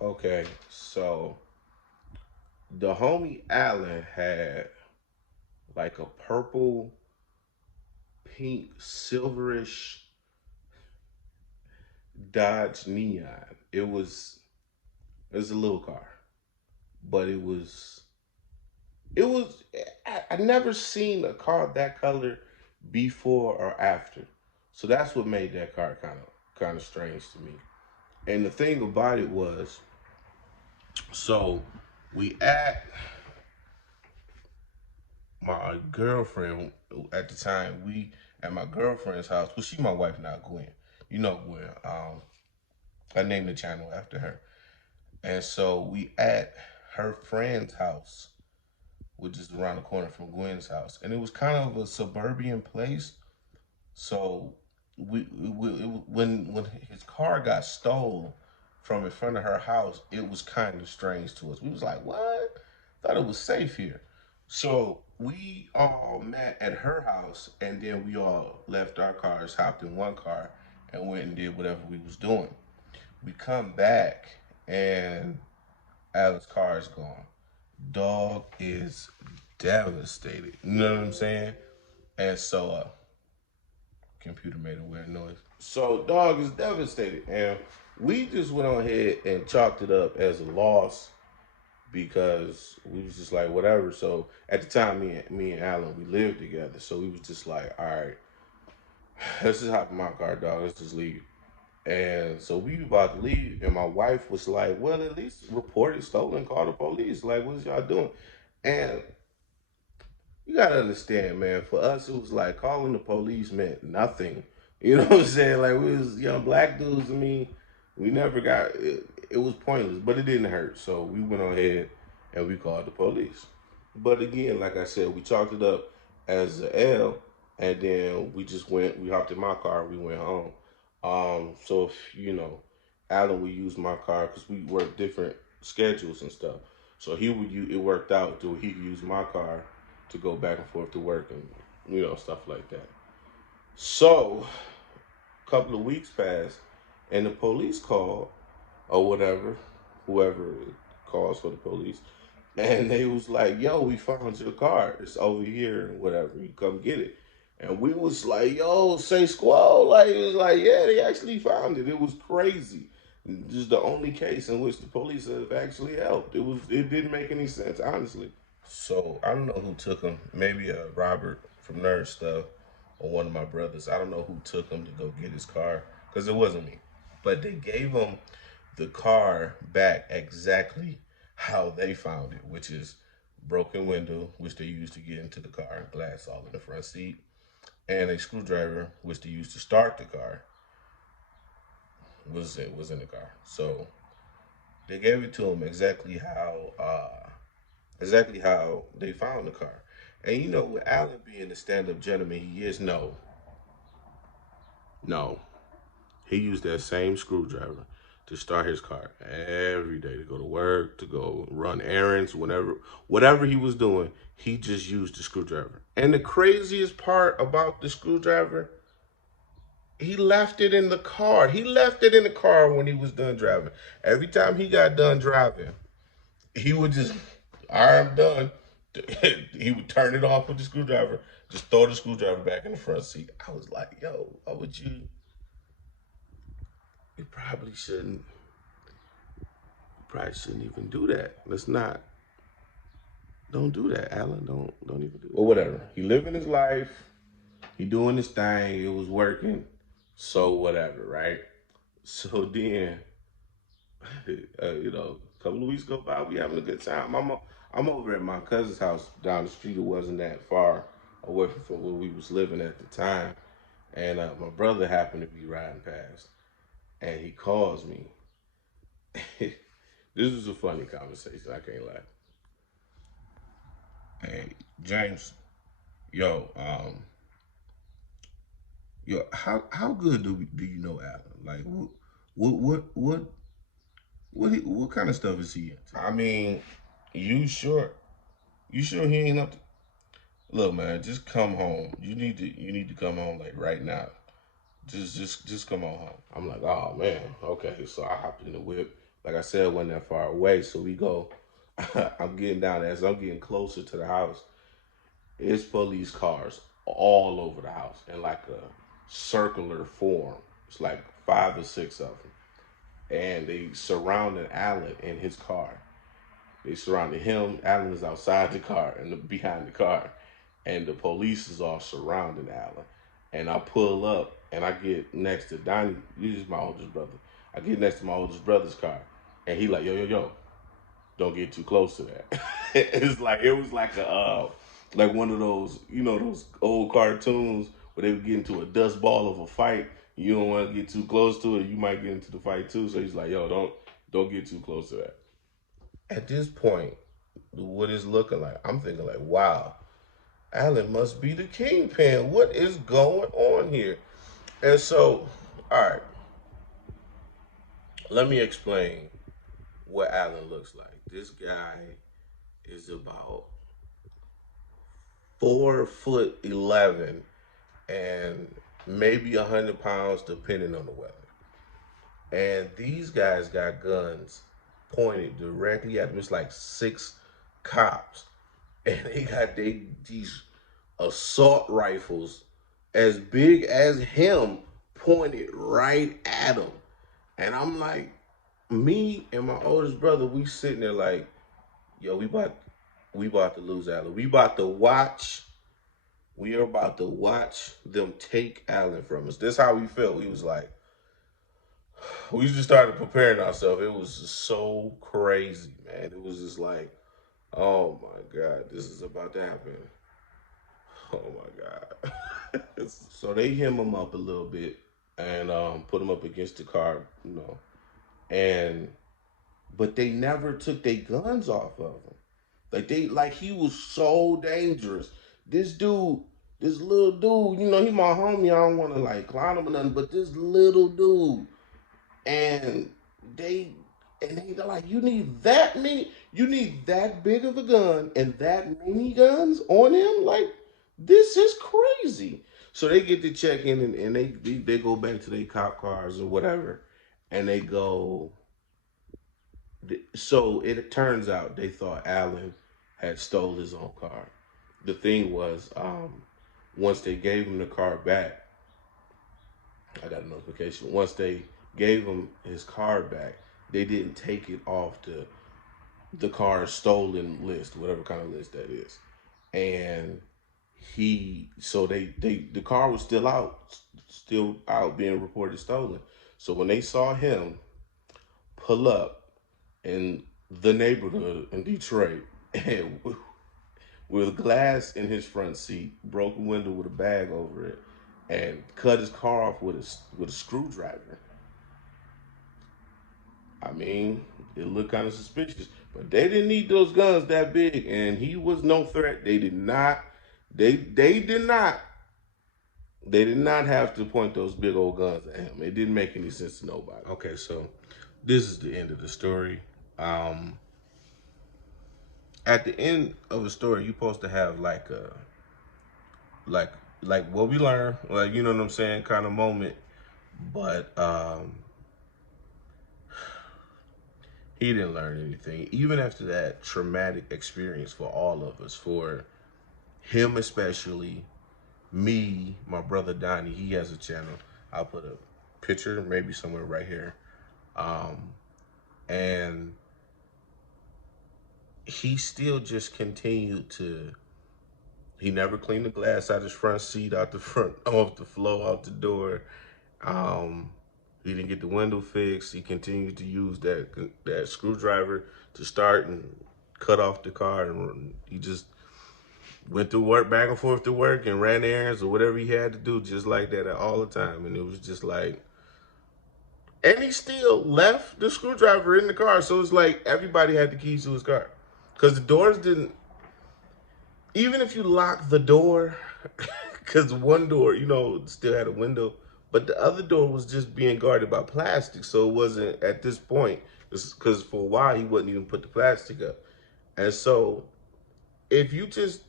Okay, so the homie Allen had like a purple, pink, silverish Dodge Neon. It was a little car, but it was I never seen a car that color before or after. So that's what made that car kind of strange to me. And the thing about it was, so we at my girlfriend at the time, we at my girlfriend's house. Well, she my wife now, Gwen. You know Gwen. I named the channel after her. And so we at her friend's house, which is around the corner from Gwen's house. And it was kind of a suburban place. So when his car got stole from in front of her house, it was kind of strange to us. We was like, what? Thought it was safe here. So we all met at her house, and then we all left our cars, hopped in one car, and went and did whatever we was doing. We come back, and Alex's car is gone. Dog is devastated. You know what I'm saying? And so, computer made a weird noise. So, dog is devastated, and we just went on ahead and chalked it up as a loss because we was just like whatever. So at the time, me and Alan, we lived together, so we was just like, all right, let's just hop in my car, dog. Let's just leave. And so we about to leave, and my wife was like, well, at least report it stolen, call the police. Like, what's y'all doing? And you gotta understand, man. For us, it was like calling the police meant nothing. You know what I'm saying? Like we was young black dudes. I mean, we never got it. It was pointless, but it didn't hurt. So we went on ahead and we called the police. But again, like I said, we chalked it up as a L, and then we just went. We hopped in my car. We went home. So if Alan would use my car because we work different schedules and stuff. So he would use it worked out to where he could use my car to go back and forth to work and stuff like that. So a couple of weeks passed, and the police called or whatever, whoever calls for the police, and they was like, "Yo, we found your car. It's over here and whatever. You come get it." And we was like, "Yo, say squall!" Like it was like, "Yeah, they actually found it." It was crazy. This is the only case in which the police have actually helped. It didn't make any sense, honestly. So I don't know who took him. Maybe Robert from Nerd Stuff or one of my brothers. I don't know who took him to go get his car because it wasn't me. But they gave him the car back exactly how they found it, which is broken window, which they used to get into the car, glass all in the front seat, and a screwdriver, which they used to start the car, was in the car. So they gave it to him exactly how they found the car. And with Allen being the stand-up gentleman he is, no, he used that same screwdriver to start his car every day to go to work, to go run errands, whatever he was doing, he just used the screwdriver. And the craziest part about the screwdriver, he left it in the car. He left it in the car when he was done driving. Every time he got done driving, he would just, all right, I'm done. He would turn it off with the screwdriver, just throw the screwdriver back in the front seat. I was like, yo, why would you? You probably shouldn't. You probably shouldn't even do that. Let's not. Don't do that, Alan. Don't even do. It. Or whatever. He living his life. He doing his thing. It was working. So whatever, right? So then, a couple of weeks go by. We having a good time. I'm over at my cousin's house down the street. It wasn't that far away from where we was living at the time. And my brother happened to be riding past, and he calls me. This was a funny conversation. I can't lie. Hey, James, yo, how good do you know Alan? Like, what, what, what, what kind of stuff is he into? I mean, you sure? You sure he ain't up to? Look, man, just come home. You need to come home like right now. Just come on home. I'm like, oh man, okay. So I hopped in the whip. like I said, it wasn't that far away. So we go. I'm getting down there. As I'm getting closer to the house, it's police cars all over the house in like a circular form. It's like 5 or 6 of them, and they surrounded Alan in his car. They surrounded him. Alan is outside the car and behind the car, and the police is all surrounding Alan. And I pull up and I get next to Donnie. He's my oldest brother. I get next to my oldest brother's car, and he like, yo, yo, yo, don't get too close to that. It's like it was like one of those, those old cartoons where they would get into a dust ball of a fight. You don't want to get too close to it, you might get into the fight too. So he's like, yo, don't get too close to that. At this point, what it's looking like, I'm thinking like, wow, Alan must be the kingpin. What is going on here? And so, all right, let me explain what Alan looks like. This guy is about 4'11" and maybe 100 pounds, depending on the weather. And these guys got guns pointed directly at them. It's like 6 cops, and they got these assault rifles as big as him pointed right at him. And I'm like, me and my oldest brother, we sitting there like, yo, we about to lose Alan. We are about to watch them take Alan from us. This how we felt. We was like, we just started preparing ourselves. It was just so crazy, man. It was just like, oh my God, this is about to happen. Oh my God. So they hem him up a little bit and put him up against the car, and but they never took their guns off of him. Like he was so dangerous. This little dude, he my homie. I don't want to like clown him or nothing, but this little dude, and they they're like, you need that big of a gun and that many guns on him? Like, this is crazy. So they get to check in and they go back to their cop cars or whatever, and they go. So it turns out they thought Alan had stole his own car. The thing was, once they gave him the car back, I got a notification. Once they gave him his car back, they didn't take it off the car stolen list, whatever kind of list that is. And the car was still out being reported stolen. So when they saw him pull up in the neighborhood in Detroit and with glass in his front seat, broken window with a bag over it, and cut his car off with a screwdriver. I mean, it looked kind of suspicious, but they didn't need those guns that big, and he was no threat. They did not have to point those big old guns at him. It didn't make any sense to nobody. Okay, so this is the end of the story. At the end of a story, you're supposed to have like what we learned, like, you know what I'm saying, kind of moment. But he didn't learn anything. Even after that traumatic experience for all of us, for him especially, me, my brother Donnie, he has a channel. I'll put a picture maybe somewhere right here. And he still just continued he never cleaned the glass out his front seat, out the front, off the floor, out the door. He didn't get the window fixed. He continued to use that screwdriver to start and cut off the car. And he just went to work, back and forth to work, and ran errands or whatever he had to do, just like that all the time. And it was just like, and he still left the screwdriver in the car. So it's like everybody had the keys to his car. Because the doors didn't, even if you lock the door, because one door, still had a window, but the other door was just being guarded by plastic. So it wasn't at this point, because for a while he wouldn't even put the plastic up. And so if you just,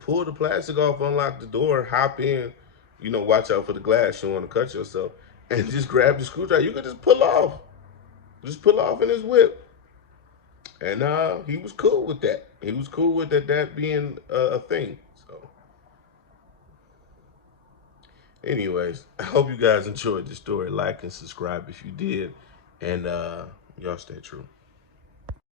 pull the plastic off, unlock the door, hop in, watch out for the glass, you don't want to cut yourself, and just grab the screwdriver, you could just pull off. Just pull off in his whip. And he was cool with that. He was cool with that being a thing. So, anyways, I hope you guys enjoyed the story. Like and subscribe if you did. And y'all stay true.